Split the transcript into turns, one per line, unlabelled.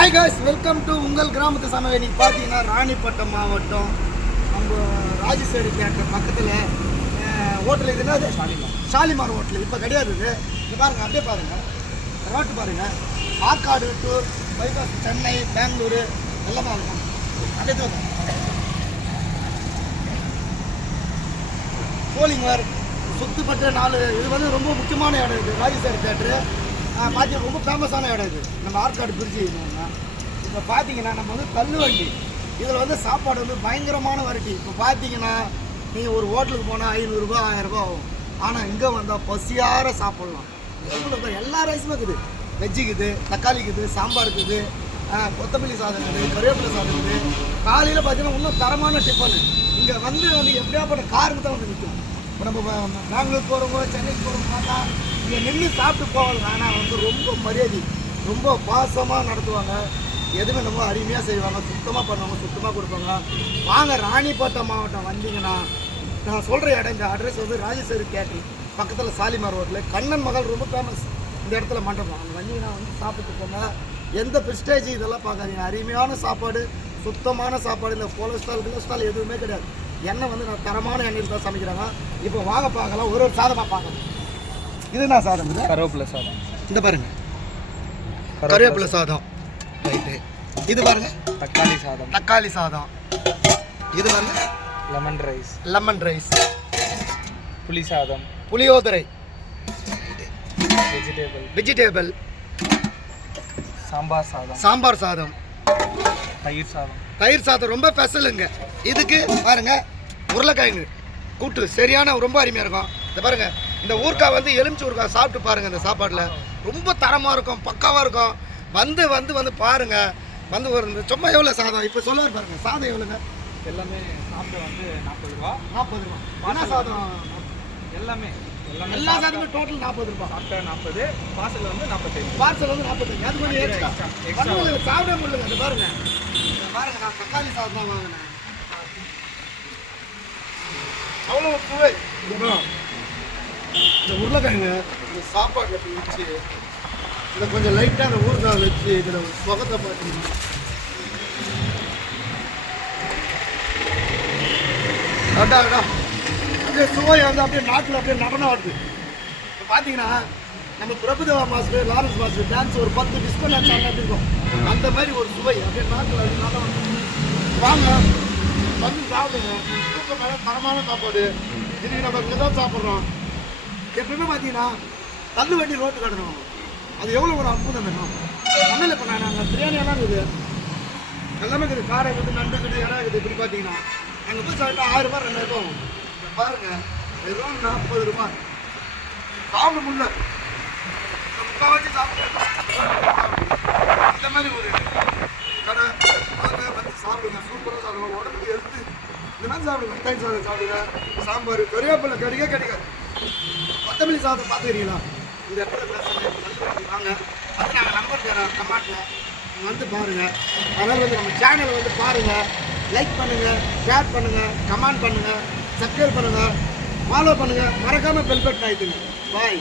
Hi guys welcome to உங்கள் கிராமத்து சமையல். இன்னைக்கு பார்த்தீங்கன்னா ராணிப்பட்டம் மாவட்டம் நம்ம ராஜேஸ்வரி தேட்டர் பக்கத்தில் ஹோட்டல் இதுன்னா அது ஷாலிமார். ஷாலிமார் ஹோட்டல் இப்போ கிடையாது இது. இது பாருங்கள் அப்படியே பாருங்கள் ரோட்டு பாருங்கள் ஆற்காடு டு பைபாஸ் சென்னை பெங்களூரு எல்லாம் பாருங்க. அப்படியே தான் போலிங்கர் சுத்துப்பட்டு நாலு. இது வந்து ரொம்ப முக்கியமான இடம் இது ராஜேஸ்வரி தேட்டரு பார்த்தீங்கன்னா ரொம்ப ஃபேமஸான இடம் இது. நம்ம ஆற்காடு பிரிச்சு இப்போ பார்த்தீங்கன்னா நம்ம வந்து தள்ளுவண்டி இதில் வந்து சாப்பாடு வந்து பயங்கரமான வரட்டி இப்போ பார்த்தீங்கன்னா நீங்கள் ஒரு ஹோட்டலுக்கு போனால் ஐநூறுரூபா ஆயிரரூபா ஆகும். ஆனால் இங்கே வந்தால் பசியார சாப்பிட்லாம். எல்லா ரைஸுமே இருக்குது. வெஜ்ஜுக்குது தக்காளிக்குது தக்காளி இருக்குது சாம்பார் இருக்குது. கொத்தமல்லி சாதம் இருக்குது கருவேப்பிலை சாதம் இருக்குது. காலையில் பார்த்தீங்கன்னா இன்னும் தரமான டிஃபனு இங்கே வந்து வந்து எப்படியாப்பட்ட காருக்கு தான் வந்து நிற்கும் இப்போ நம்ம பெங்களூர் போகிறவங்க சென்னைக்கு போகிறவங்க பார்த்தா இங்கே நின்று சாப்பிட்டு போவாங்க ஆனால் வந்து ரொம்ப மரியாதை ரொம்ப பாசமாக நடத்துவாங்க. எதுவுமே ரொம்ப அருமையாக செய்வாங்க சுத்தமாக பண்ணுவாங்க சுத்தமாக கொடுப்பாங்க. வாங்க ராணிப்பேட்டை மாவட்டம் வந்தீங்கன்னா நான் சொல்கிற இடம் இந்த அட்ரஸ் வந்து ராஜேஸ்வரி கேட்டரி பக்கத்தில் சாலிமார் ரோட்டில் கண்ணன் மகள் ரொம்ப ஃபேமஸ் இந்த இடத்துல மண்டபம். அங்கே வந்தீங்கன்னா வந்து சாப்பிட்டு போங்க. எந்த பிரிஸ்டேஜ் இதெல்லாம் பார்க்காதீங்க. அருமையான சாப்பாடு சுத்தமான சாப்பாடு. இந்த கொலஸ்ட்ரால் கொலஸ்ட்ரால் எதுவுமே கிடையாது. எண்ணெய் வந்து நான் தரமான எண்ணெயில் தான் சமைக்கிறாங்க. இப்போ வாங்க பார்க்கலாம். ஒரு ஒரு சாதமாக பார்க்கலாம். இது என்ன சாதம் இது?
கருவேப்பிலை சாதம்.
இந்த பாருங்க. கருவேப்பிலை சாதம். ரைட்டு இது பாருங்க.
தக்காளி சாதம்.
தக்காளி சாதம். இது பாருங்க.
லெமன் ரைஸ்
லெமன் ரைஸ்
புளி சாதம்.
புளியோதரை.
வெஜிடேபிள்
வெஜிடேபிள்
சாம்பார் சாதம்.
சாம்பார் சாதம்.
தயிர் சாதம்.
தயிர் சாதம் ரொம்ப ஸ்பெஷலுங்க இதுக்கு பாருங்க உருளைக்கிழங்கு. கூட்டு. சரியான ரொம்ப அருமையாக இருக்கும். இந்த பாருங்க. இந்த ஊறுகாய் வந்து எலுமிச்சை ஊறுகாய் சாப்பிட்டு பாருங்க இந்த சாப்பாட்டில். ரொம்ப தரமாக இருக்கும் பக்காவாக இருக்கும். வந்து வந்து வந்து பாருங்க. வந்து ஒரு சும்மா எவ்வளோ சாதம்? இப்போ சொல்லுவார் பாருங்க சாதம் எவ்வளோங்க
எல்லாமே சாப்பிட வந்து நாற்பது ரூபா.
நாற்பது ரூபா. என்ன சாதம்?
எல்லாமே
எல்லா சாதமே டோட்டல் நாற்பது ரூபா.
சாப்பிட்டா நாற்பது பார்சல் வந்து நாற்பத்தஞ்சு
பார்சல் வந்து நாற்பத்தஞ்சு அது கொஞ்சம் எக்ஸ்ட்ரா சாப்பிட முடியல அது பாருங்க. பாருங்க நான் தக்காளி சாதம் தான் வாங்கினேன். அவ்வளோ சுவை இந்த இந்த உருளைக்கிழங்கு இந்த சாப்பாட்டில் இப்படி வச்சு இதில் கொஞ்சம் லைட்டாக அந்த ஊறுகாய் வச்சு இதில் ஒரு சுகத்தை பார்த்தீங்கன்னா அடா அப்படியே சுவை வந்து அப்படியே நாட்டில் அப்படியே நடனம் வருது இப்போ பார்த்தீங்கன்னா நம்ம Prabhudeva master Lawrence master dance ஒரு பத்து டிஸ்கோ டான்ஸ் ஆடினா இருக்கும். அந்த மாதிரி ஒரு சுவை அப்படியே நாட்டில் அது நடனம் வருது. வாங்க வந்து சாப்பிடுங்க. தூக்கம் மேலே தரமான சாப்பாடு. இன்னைக்கு நம்ம இங்கே தான் சாப்பிட்றோம். எப்பயுமே பார்த்தீங்கன்னா தள்ளு வண்டி ரோட்டு கடணும் அது எவ்வளோ ஒரு அற்புதம் வேணும் ஒன்றும் இப்போ நான் நாங்கள் பிரியாணியெல்லாம் இருக்குது. எல்லாமே இருக்குது. காரை இருக்குது நண்டு இருக்குது இடம் இருக்குது. இப்படி பார்த்தீங்கன்னா அங்கே போய் சாப்பிட்டா ஆறு ரூபாய் ரெண்டாயிரம் ரூபாய் ஆகும் இங்க பாருங்க வெறும் நாற்பது ரூபாய். சாப்பிட முடியல. முக்கால்வாசி சாப்பிட்டு இந்த மாதிரி ஒரு கடை வந்து சாப்பிடுங்க. சூப்பராக சாப்பிடுங்க. உடம்புக்கு எடுத்து இந்த மாதிரி சாப்பிடுங்க. வெங்காயம் சாதம் சாப்பிடுங்க. சாம்பார் கறிவேப்பிலை கிடைக்க கிடைக்காது. கொத்தமல்லி சாதம் பார்த்துக்கிறீங்களா? இந்த இடத்துல பேசுகிறேன் வாங்க. அது நாங்கள் நம்பர் தரோம் கமெண்ட்டில் நீங்கள் வந்து பாருங்கள் அதனால் வந்து நம்ம சேனலை வந்து பாருங்கள் லைக் பண்ணுங்கள் ஷேர் பண்ணுங்கள் கமெண்ட் பண்ணுங்கள் சப்ஸ்கிரைப் பண்ணுங்கள் ஃபாலோ பண்ணுங்கள் மறக்காமல் பெல்பெட் ஆகிடுங்க பாய்